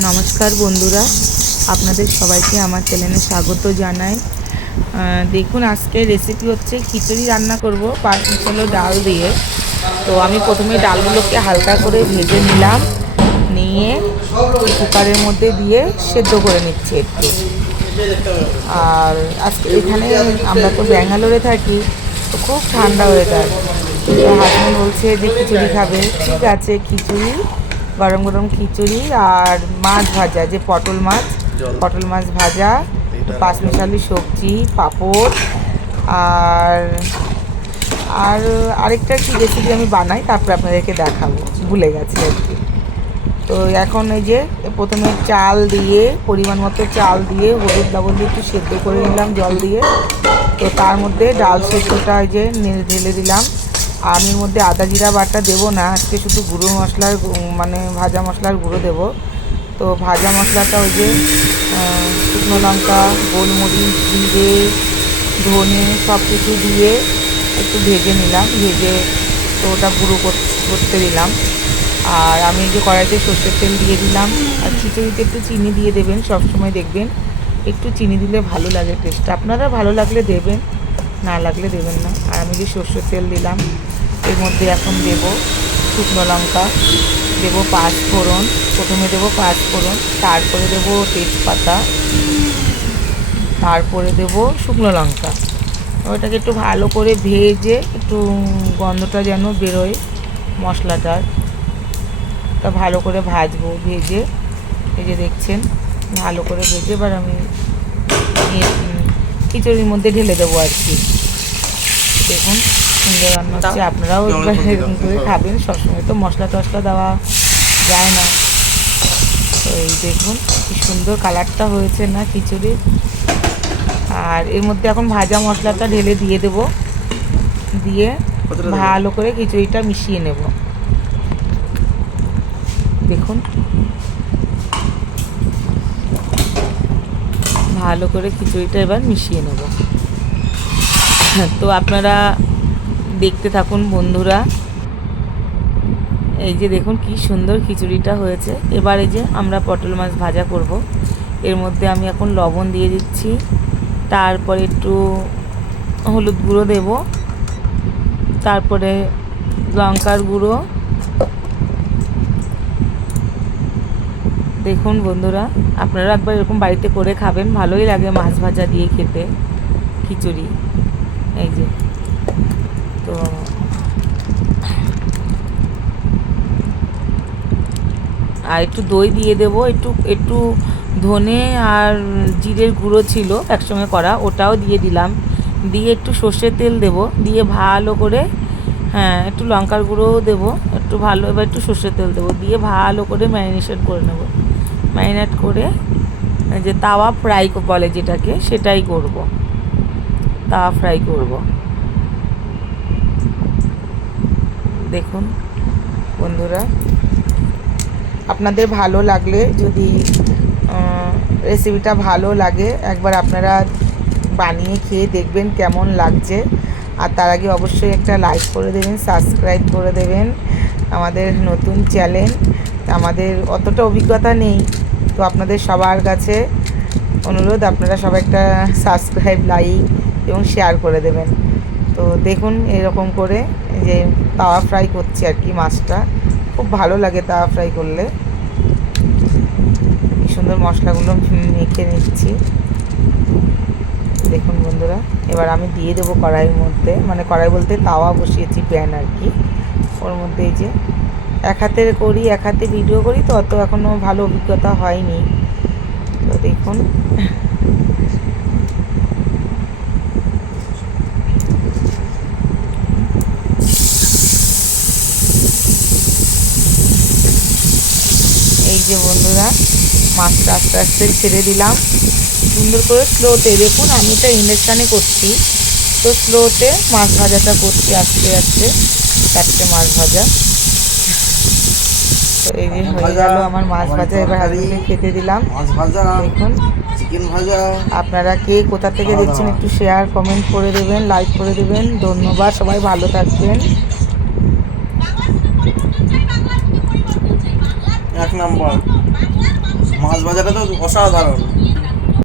নমস্কার বন্ধুরা, আপনাদের সবাইকে আমার চ্যানেলে স্বাগত জানাই। দেখুন, আজকে রেসিপি হচ্ছে খিচুড়ি রান্না করব 5 মিশালো ডাল দিয়ে। তো আমি প্রথমে ডালগুলোকে হালকা করে ভেজে নিলাম, নিয়ে কুকারের মধ্যে দিয়ে সেদ্ধ করে নিচ্ছি একটু। আর আজকে এখানে আমরা তো ব্যাঙ্গালোরে থাকি, তো খুব ঠান্ডা ওয়েদার। তো হাজব্যান্ড বলছে যে খিচুড়ি খাবে, ঠিক আছে, খিচুড়ি, গরম গরম খিচুড়ি আর মাছ ভাজা, যে পটল মাছ ভাজা, 5 মিশালি সবজি, পাঁপড়, আর আর আরেকটা কি রেসিপি আমি বানাই, তারপরে আপনাদেরকে দেখাবো, ভুলে গেছি আর কি। তো এখন এই যে প্রথমে চাল দিয়ে, পরিমাণ মতো চাল দিয়ে হলুদ লবণ দিয়ে একটু সেদ্ধ করে নিলাম জল দিয়ে। তো তার মধ্যে ডাল সেদ্ধটা এই যে ঢেলে দিলাম। আমি এর মধ্যে আদা জিরা বাটা দেবো না, আজকে শুধু গুঁড়ো মশলার মানে ভাজা মশলার গুঁড়ো দেবো। তো ভাজা মশলাটা ওই যে শুকনো লঙ্কা, গোলমরিচ, জিরে, ধনে সব কিছু দিয়ে একটু ভেজে নিলাম, ভেজে তো ওটা গুঁড়ো করতে দিলাম। আর আমি এই যে কড়াইতে সর্ষের তেল দিয়ে দিলাম। আর খিচুড়িতে একটু চিনি দিয়ে দেবেন, সবসময় দেখবেন একটু চিনি দিলে ভালো লাগে টেস্টটা। আপনারা ভালো লাগলে দেবেন, না লাগলে দেবেন না। আর আমি যে সর্ষের তেল দিলাম, এর মধ্যে এখন দেব শুকনো লঙ্কা, দেবো 5 ফোড়ন, প্রথমে দেবো 5 ফোড়ন, তারপরে দেবো তেজপাতা, তারপরে দেবো শুকনো লঙ্কা। ওটাকে একটু ভালো করে ভেজে, একটু গন্ধটা যেন বেরোয় মশলাটার, তা ভালো করে ভাজবো। ভেজে এই যে দেখছেন ভালো করে ভেজে, এবার আমি খিচুড়ির মধ্যে ঢেলে দেবো আর কি। দেখুন সুন্দর রান্না হচ্ছে, আপনারাও একবার এরকম করে খাবেন। সবসময় তো মশলা টশলা দেওয়া যায় না। তো এই দেখুন কি সুন্দর কালারটা হয়েছে না খিচুড়ির। আর এর মধ্যে এখন ভাজা মশলাটা ঢেলে দিয়ে দেব, দিয়ে ভালো করে খিচুড়িটা মিশিয়ে নেব। দেখুন ভালো করে খিচুড়িটা এবার মিশিয়ে নেব। তো আপনারা দেখতে থাকুন বন্ধুরা। এই যে দেখুন কি সুন্দর খিচুড়িটা হয়েছে। এবার এই যে আমরা পটল মাছ ভাজা করব, এর মধ্যে আমি এখন লবণ দিয়ে দিচ্ছি, তারপরে একটু হলুদ গুঁড়ো দেব, তারপরে লঙ্কার গুঁড়ো। দেখুন বন্ধুরা, আপনারা একবার এরকম বাড়িতে করে খাবেন, ভালোই লাগে মাছ ভাজা দিয়ে খেতে খিচুড়ি। এই যে তো আর একটু দই দিয়ে দেবো, একটু ধনে আর জিরের গুঁড়ো ছিল একসঙ্গে করা, ওটাও দিয়ে দিলাম, দিয়ে একটু সর্ষের তেল দেব, দিয়ে ভালো করে, হ্যাঁ একটু লঙ্কার গুঁড়োও দেবো, একটু ভালো, এবার একটু সর্ষের তেল দেবো, দিয়ে ভালো করে ম্যারিনেশন করে নেব। ম্যারিনেট করে যে তাওয়া ফ্রাই বলে যেটাকে, সেটাই করব, তাওয়া ফ্রাই করব। দেখুন বন্ধুরা, আপনাদের ভালো লাগলে, যদি রেসিপিটা ভালো লাগে, একবার আপনারা বানিয়ে খেয়ে দেখবেন কেমন লাগছে। আর তার আগে অবশ্যই একটা লাইক করে দেবেন, সাবস্ক্রাইব করে দেবেন। আমাদের নতুন চ্যানেল, আমাদের অতটা অভিজ্ঞতা নেই, তো আপনাদের সবার কাছে অনুরোধ, আপনারা সবাই একটা সাবস্ক্রাইব, লাইক এবং শেয়ার করে দেবেন। তো দেখুন এরকম করে যে তাওয়া ফ্রাই করছি আর কি, মাছটা খুব ভালো লাগে তাওয়া ফ্রাই করলে। কি সুন্দর মশলাগুলো মেখে নিচ্ছি দেখুন বন্ধুরা। এবার আমি দিয়ে দেবো কড়াইয়ের মধ্যে, মানে কড়াই বলতে তাওয়া বসিয়েছি, প্যান আর কি। ওর মধ্যে এই যে এক হাতের করি, এক হাতে ভিডিও করি, তো অত এখনও ভালো অভিজ্ঞতা হয়নি। তো দেখুন এই যে বন্ধুরা, মাছটা আস্তে আস্তে ছেড়ে দিলাম সুন্দর করে, স্লোতে। দেখুন আমি এটা ইন্ডাকশানে করছি, তো স্লোতে মাছ ভাজাটা করছি, আস্তে আস্তে 4টে মাছ ভাজা। তো এই যে হয়ে গেল আমার মাছ ভাজা, এবার হাজবেন্ডকে খেতে দিলাম। দেখুন চিকেন ভাজা। আপনারা কে কোথা থেকে দেখছেন একটু শেয়ার কমেন্ট করে দেবেন, লাইক করে দেবেন। ধন্যবাদ, সবাই ভালো থাকবেন। এক নম্বর। মাছ ভাজাটা তো অসাধারণ।